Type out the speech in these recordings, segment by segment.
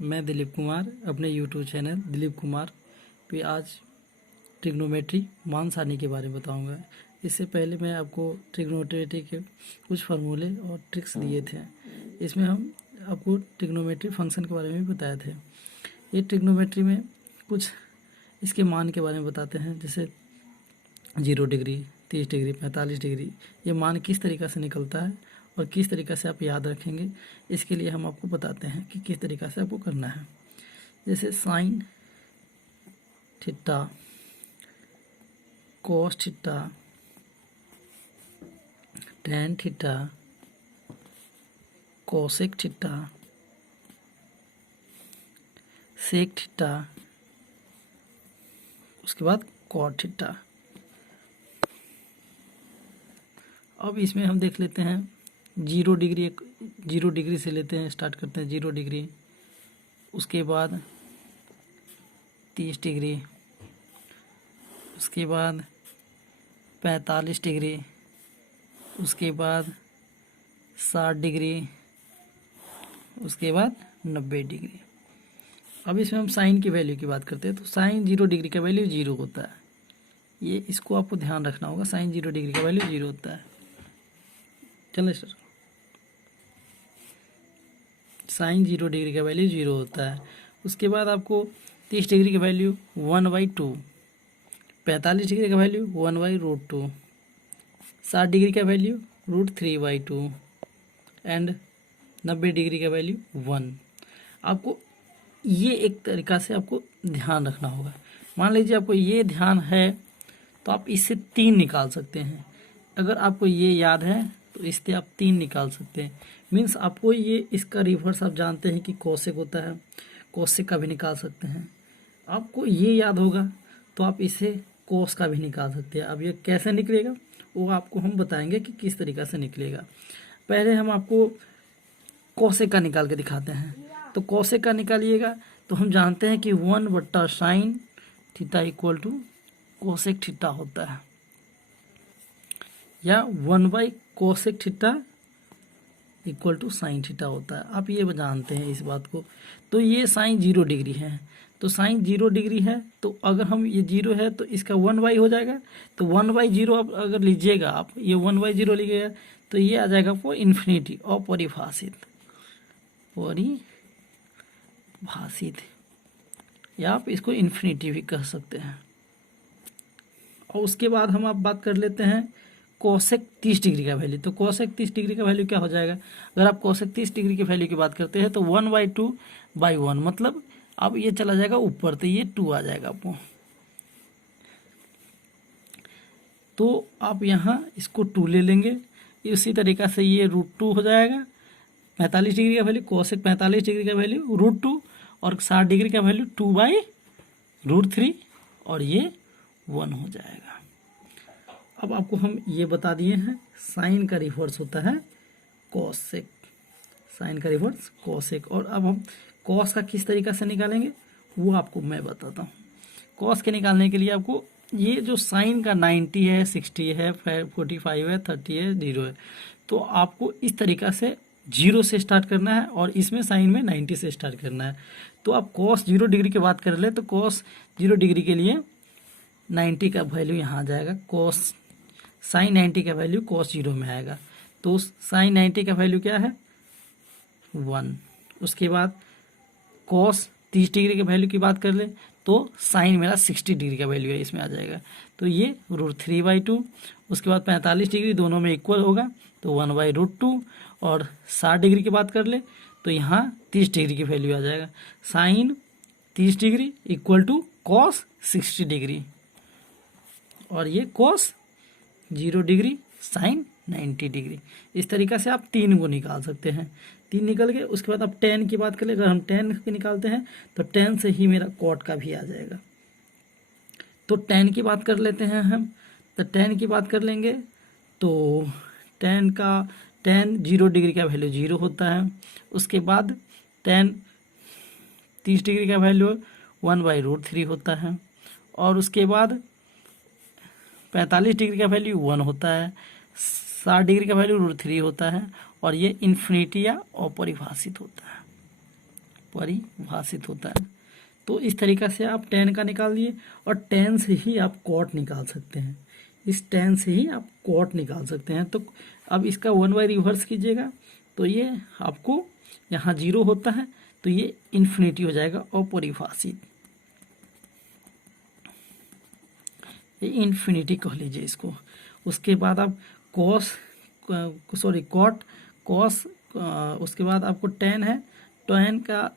मैं दिलीप कुमार अपने YouTube channel Dilip Kumar पे आज ट्रिग्नोमेट्री मान सारणी के बारे में बताऊंगा। इससे पहले मैं आपको ट्रिग्नोमेट्री के कुछ फार्मूले और ट्रिक्स दिए थे। इसमें हम आपको ट्रिग्नोमेट्री फंक्शन के बारे में भी बताए थे। ये ट्रिग्नोमेट्री में कुछ इसके मान के बारे में बताते हैं, जैसे 0 डिग्री, 30 डिग्री, 45 डिग्री। ये मान किस तरीक़ा से निकलता है और किस तरीक़ा से आप याद रखेंगे, इसके लिए हम आपको बताते हैं कि किस तरीक़ा से आपको करना है। जैसे sine theta, cos theta, tan theta, cosec theta, sec theta, उसके बाद कॉट थीटा। अब इसमें हम देख लेते हैं 0 डिग्री से लेते हैं, स्टार्ट करते हैं 0 डिग्री, उसके बाद 30 डिग्री, उसके बाद 45 डिग्री, उसके बाद 60 डिग्री, उसके बाद 90 डिग्री। अब इसमें हम साइन की वैल्यू की बात करते हैं, तो साइन 0 डिग्री का वैल्यू 0 होता है। ये इसको आपको ध्यान रखना होगा, साइन 0 डिग्री का वैल्यू 0 होता है। चलिए सर, साइन 0 डिग्री का वैल्यू 0 होता है। उसके बाद आपको 30 डिग्री का वैल्यू 1/2, 45 डिग्री का वैल्यू 1/√2, 60 डिग्री का वैल्यू √3/2 एंड 90 डिग्री का वैल्यू 1। आपको ये एक तरीक़ा से आपको ध्यान रखना होगा। मान लीजिए आपको ये ध्यान है तो आप इससे 3 निकाल सकते हैं। अगर आपको ये याद है तो इससे आप 3 निकाल सकते हैं। मीन्स आपको ये इसका रिवर्स आप जानते हैं कि कोसेक होता है, कोसेक का भी निकाल सकते हैं। आपको ये याद होगा तो आप इसे कोस का भी निकाल सकते हैं। अब ये कैसे निकलेगा वो आपको हम बताएंगे कि किस तरीक़ा से निकलेगा। पहले हम आपको कोसेक का निकाल के दिखाते हैं। तो कोसेक का निकालिएगा तो हम जानते हैं कि 1/sin theta equal to cosec theta होता है, या cosec theta equal to sine theta होता है। आप ये जानते हैं इस बात को। तो ये साइन 0 डिग्री है, तो साइन 0 डिग्री है, तो अगर हम ये 0 है तो इसका 1/, हो जाएगा। तो 1/0 आप अगर लीजिएगा, आप ये 1/0 लीजिएगा तो ये आ जाएगा आपको इन्फिनिटी, अपरिभाषित, परिभाषित, या आप इसको इन्फिनिटी भी कह सकते हैं। और उसके बाद हम आप बात कर लेते हैं कोसेक 30 डिग्री का वैल्यू। तो कोसेक 30 डिग्री का वैल्यू क्या हो जाएगा? अगर आप कोसेक 30 डिग्री की वैल्यू की बात करते हैं तो 1/2/1, मतलब अब ये चला जाएगा ऊपर, तो ये 2 आ जाएगा आपको। तो आप यहाँ इसको 2 ले लेंगे। इसी तरीक़ा से ये √2 हो जाएगा। 45 डिग्री का वैल्यू, कोसेक 45 डिग्री का वैल्यू √2, और 60 डिग्री का वैल्यू 2/√3, और ये 1 हो जाएगा। अब आपको हम ये बता दिए हैं साइन का रिवर्स होता है कोसेक, साइन का रिवर्स कोसेक। और अब हम कॉस का किस तरीक़ा से निकालेंगे वो आपको मैं बताता हूँ। कॉस के निकालने के लिए आपको ये जो साइन का 90 है, 60 है, 45 है, 30 है, 0 है, तो आपको इस तरीक़ा से 0 से स्टार्ट करना है और इसमें साइन में 90 से स्टार्ट करना है। तो आप कॉस 0 डिग्री की बात कर ले तो कॉस 0 डिग्री के लिए 90 का वैल्यू यहाँ आ जाएगा, कोस साइन 90 का वैल्यू कोस 0 में आएगा। तो साइन 90 का वैल्यू क्या है? 1। उसके बाद कोस 30 डिग्री के वैल्यू की बात कर ले तो साइन मेरा 60 डिग्री का वैल्यू है, इसमें आ जाएगा, तो ये √3/2। उसके बाद 45 डिग्री दोनों में इक्वल होगा तो 1/√2। और 60 डिग्री की बात कर ले तो यहाँ 30 डिग्री की वैल्यू आ जाएगा, sine 30 degree equal to cos 60 degree, और ये कॉस 0 डिग्री, साइन 90 डिग्री। इस तरीक़ा से आप 3 को निकाल सकते हैं। 3 निकल गए। उसके बाद आप tan की बात करें, अगर हम tan के निकालते हैं तो tan से ही मेरा cot का भी आ जाएगा। तो tan की बात कर लेते हैं हम, तो tan की बात कर लेंगे तो tan 0 डिग्री का वैल्यू 0 होता है। उसके बाद tan 30 डिग्री का वैल्यू 1/√3 होता है, और उसके बाद 45 डिग्री का वैल्यू 1 होता है, 60 डिग्री का वैल्यू √3 होता है, और ये इन्फिनिटी या अपरिभाषित होता है। परिभाषित होता है। तो इस तरीक़ा से आप tan का निकाल दिए, और tan से ही आप cot निकाल सकते हैं, इस tan से ही आप cot निकाल सकते हैं। तो अब इसका 1 रिवर्स कीजिएगा तो ये आपको यहाँ 0 होता है, तो ये इन्फिनिटी हो जाएगा, अपरिभाषित, ये इन्फिनिटी कह लीजिए इसको। उसके बाद आप cos उसके बाद आपको tan है, tan का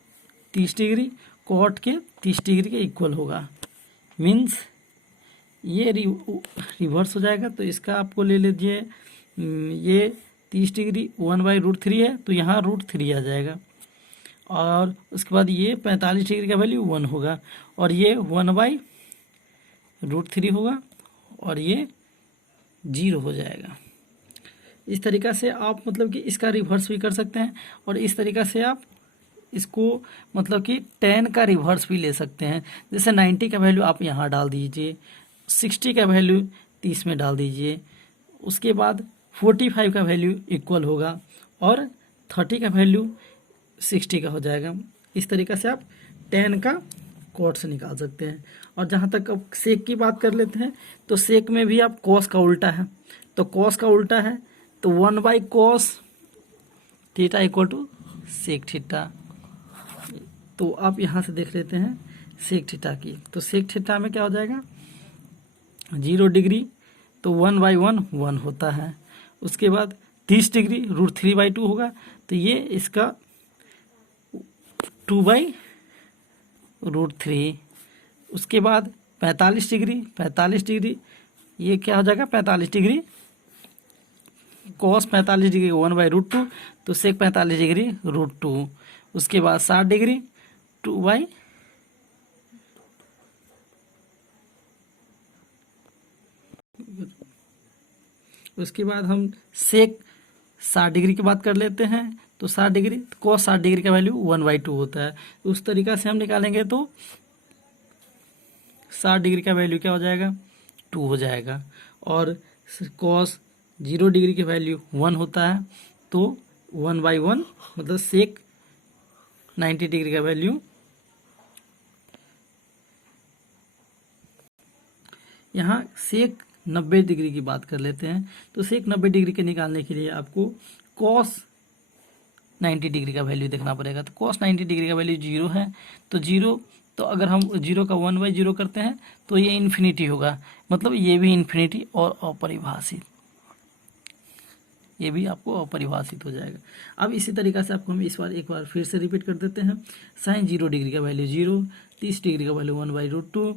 30 डिग्री cot के 30 डिग्री के इक्वल होगा, मीन्स ये रिवर्स हो जाएगा। तो इसका आपको ले लीजिए, ये 30 डिग्री 1/√3 है, तो यहाँ √3 आ जाएगा, और उसके बाद ये 45 डिग्री का वैल्यू 1 होगा, और ये 1/√3 होगा, और ये 0 हो जाएगा। इस तरीक़ा से आप मतलब कि इसका रिवर्स भी कर सकते हैं, और इस तरीक़ा से आप इसको मतलब कि tan का रिवर्स भी ले सकते हैं। जैसे 90 का वैल्यू आप यहाँ डाल दीजिए, 60 का वैल्यू 30 में डाल दीजिए, उसके बाद 45 का वैल्यू इक्वल होगा, और 30 का वैल्यू 60 का हो जाएगा। इस तरीक़ा से आप tan का cot से निकाल सकते हैं। और जहाँ तक अब sec की बात कर लेते हैं, तो sec में भी आप cos का उल्टा है, तो cos का उल्टा है तो 1/cos theta equal to sec theta. तो आप यहाँ से देख लेते हैं sec थीटा की, तो sec थीटा में क्या हो जाएगा, 0 डिग्री तो 1/1 1 होता है। उसके बाद 30 डिग्री √3/2 होगा, तो ये इसका 2/√3। उसके बाद 45 डिग्री ये क्या हो जाएगा, 45 डिग्री cos 45 डिग्री 1/√2, तो sec 45 डिग्री √2। उसके बाद 60 डिग्री 2/, उसके बाद हम sec 60 डिग्री की बात कर लेते हैं, तो 60 डिग्री cos 60 डिग्री का वैल्यू 1/2 होता है। उस तरीक़ा से हम निकालेंगे तो 60 डिग्री का वैल्यू क्या हो जाएगा, 2 हो जाएगा, और cos 0 डिग्री की वैल्यू 1 होता है, तो 1/1 मतलब sec 90 डिग्री का वैल्यू, यहाँ sec 90 डिग्री की बात कर लेते हैं, तो sec 90 डिग्री के निकालने के लिए आपको cos 90 डिग्री का वैल्यू देखना पड़ेगा। तो cos 90 डिग्री का वैल्यू 0 है, तो 0, तो अगर हम 0 का 1/0 करते हैं तो ये इन्फिनिटी होगा, मतलब ये भी इन्फिनिटी और अपरिभाषित, ये भी आपको अपरिभाषित हो जाएगा। अब इसी तरीक़ा से आपको हम इस बार एक बार फिर से रिपीट कर देते हैं। sin 0 डिग्री का वैल्यू 0, 30 डिग्री का वैल्यू 1/2,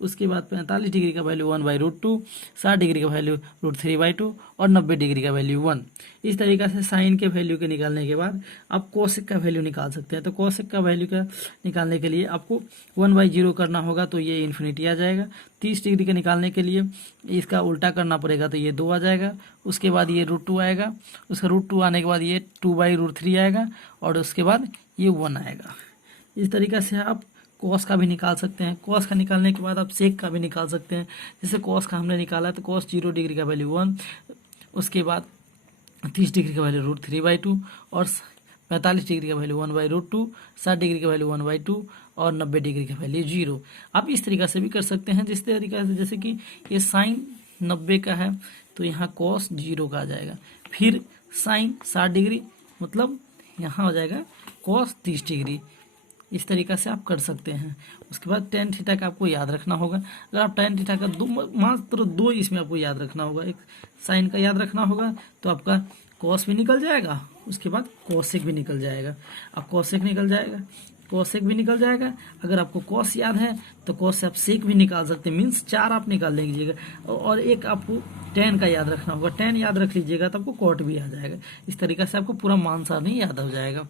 उसके बाद 45 डिग्री का वैल्यू 1/√2, 60 डिग्री का वैल्यू √3/2, और 90 डिग्री का वैल्यू 1। इस तरीक़ा से साइन के वैल्यू के निकालने के बाद आप कोसेक का वैल्यू निकाल सकते हैं। तो कोसेक का वैल्यू का निकालने के लिए आपको 1/0 करना होगा, तो ये इन्फिनिटी आ जाएगा। 30 डिग्री के निकालने के लिए इसका उल्टा करना पड़ेगा, तो ये 2 आ जाएगा। उसके बाद ये √2 आएगा, उसका √2 आने के बाद ये 2/√3 आएगा, और उसके बाद ये 1 आएगा। इस तरीक़ा से आप कॉस का भी निकाल सकते हैं। कॉस का निकालने के बाद आप सेक का भी निकाल सकते हैं। जैसे कॉस का हमने निकाला तो कॉस 0 डिग्री का वैल्यू 1, उसके बाद 30 डिग्री का वैल्यू √3/2, और 45 डिग्री का वैल्यू 1/√2, 60 डिग्री का वैल्यू 1/2, और 90 डिग्री का वैल्यू 0। आप इस तरीक़ा से भी कर सकते हैं, जिस तरीक़ा से जैसे कि ये साइन 90 का है तो यहाँ कॉस 0 का आ जाएगा, फिर साइन 60 डिग्री मतलब यहाँ हो जाएगा कॉस 30 डिग्री। इस तरीक़ा से आप कर सकते हैं। उसके बाद टेन थीटा का आपको याद रखना होगा। अगर आप टेन थीटा का मात्र 2 इसमें आपको याद रखना होगा। एक साइन का याद रखना होगा तो आपका कॉस भी निकल जाएगा, उसके बाद कोसेक भी निकल जाएगा। अब कोसेक निकल जाएगा, कोसेक भी निकल जाएगा। अगर आपको कॉस याद है तो कॉस से आप सेक भी निकाल सकते हैं, मीन्स 4 आप निकाल लीजिएगा। और एक आपको टेन का याद रखना होगा, टेन याद रख लीजिएगा तो आपको कॉट भी आ जाएगा। इस तरीक़ा से आपको पूरा मान सारणी याद हो जाएगा।